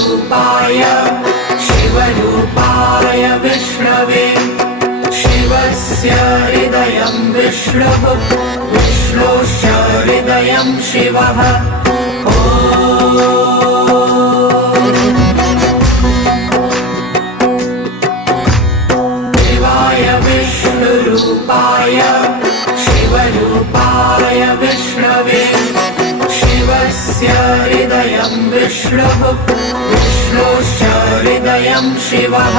विष्णुरूपाय शिवरूपाय विष्णवे शिवस्य हृदयं विष्णुः विष्णोश्च हृदयं शिवः शिवाय विष्णुरूपाय शिवरूपाय विष्णवे शिवस्य हृदयं विष्णुः विष्णोश्च हृदयं शिवः